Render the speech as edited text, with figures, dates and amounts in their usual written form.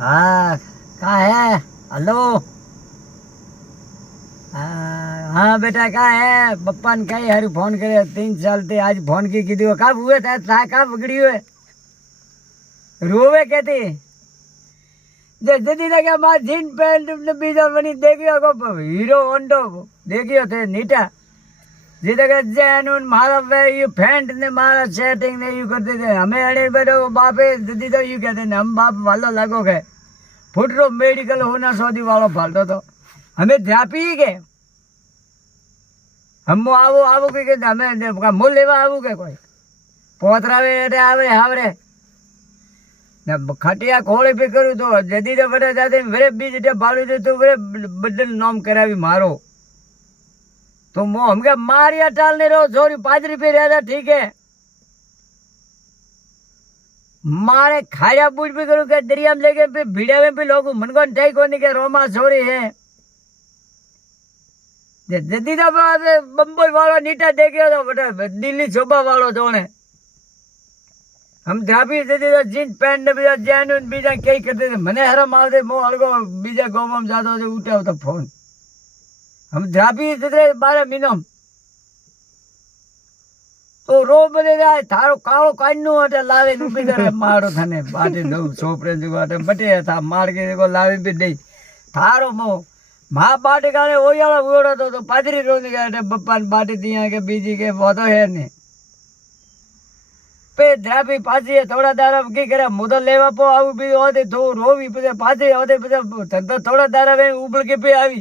हाँ कहाँ है? हेलो। हाँ बेटा कहाँ है? पप्पा ने कही हरी फोन करे 3 साल थे आज फोन की कीधु कब हुए था कब बिगड़ी हुए रोवे कहती जदी ने क्या मां जीन पैंट ने बीजा बनी देखियो को हीरो होंडो देखियो थे नीटा जीते के जैन मारा वे यू फैंट ने मारा सेटिंग ने यू करते थे हमें अड़े बैठो बापे दीदी तो यू कहते ने हम बाप वाला लगो गए फुटरो मेडिकल होना सौदी वालों फालतो तो हमें झापी के हम आवो आवो के हमें मूल लेवा आवू के कोई पोतरावे आवे हावरे खटिया खोले पे करूँ तो जदी तो बड़ा जाते वेरे बीज बालू दे तो वेरे बदल नाम करावी मारो तो मो हमके मारिया टालने रहो छोरी 5 रुपये रहता ठीक है मारे खाया पूछ भी करूँ के दरिया में लेके फिर भिड़े में भी लोग मन को ठीक होने के रोमा छोरी है जदी तो बम्बई वाला नीटा देखे तो बेटा दिल्ली शोभा वालो जोने हम ध्यापी जदी तो जींस पैंट ने बीजा जैन बीजा कई करते थे मने हरम आवते मो अलगो बीजा गोम जातो तो उठाओ तो फोन हम ध्यापी जदे 12 महीनों तो रो बने जाए थारो कालो कान्नु हटे लावे नुपी करे मारो थाने बाटे दो छोपरे जो बाटे बटे था मार के को लावे भी दे थारो मो मां बाटे गाने ओयाला उड़ो तो पादरी रोने के बप्पा बाटे दिया के बीजी के वो तो है ने पे ध्यापी पासी थोड़ा दारा की करे मुदो लेवा पो आऊ भी होते तो रोवी पे पासी होते पे थोड़ा दारा वे उबल के पे आई